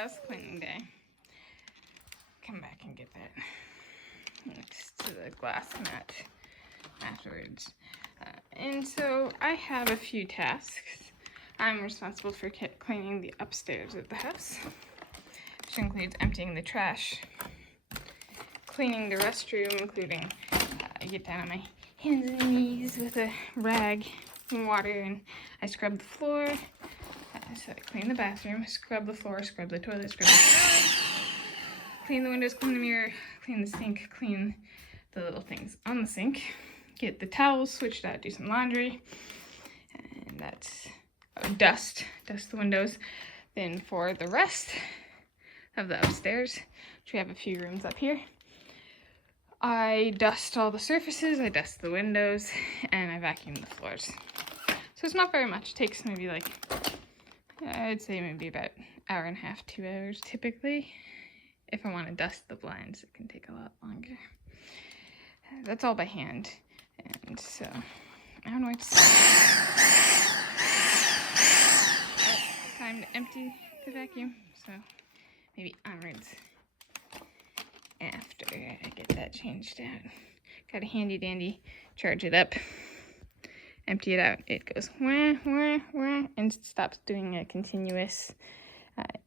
house cleaning day. Come back and get that next to the glass mat afterwards. And so I have a few tasks. I'm responsible for cleaning the upstairs of the house, which includes emptying the trash, cleaning the restroom, including I get down on my hands and knees with a rag and water, and I scrub the floor. So I clean the bathroom, scrub the floor, scrub the toilet, scrub the shower, clean the windows, clean the mirror, clean the sink, clean the little things on the sink, get the towels switched out, do some laundry, and that's dust the windows. Then for the rest of the upstairs, which we have a few rooms up here, I dust all the surfaces, I dust the windows, and I vacuum the floors. So it's not very much. It takes maybe like, I'd say maybe about an hour and a half, 2 hours typically. If I want to dust the blinds, it can take a lot longer. That's all by hand. And so, I don't know what to say. Time to empty the vacuum. So, maybe onwards after I get that changed out. Got a handy dandy, charge it up, empty it out. It goes wah, wah, wah, and stops doing a continuous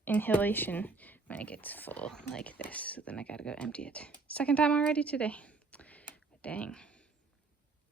inhalation when it gets full like this. So then I gotta go empty it. Second time already today. Dang.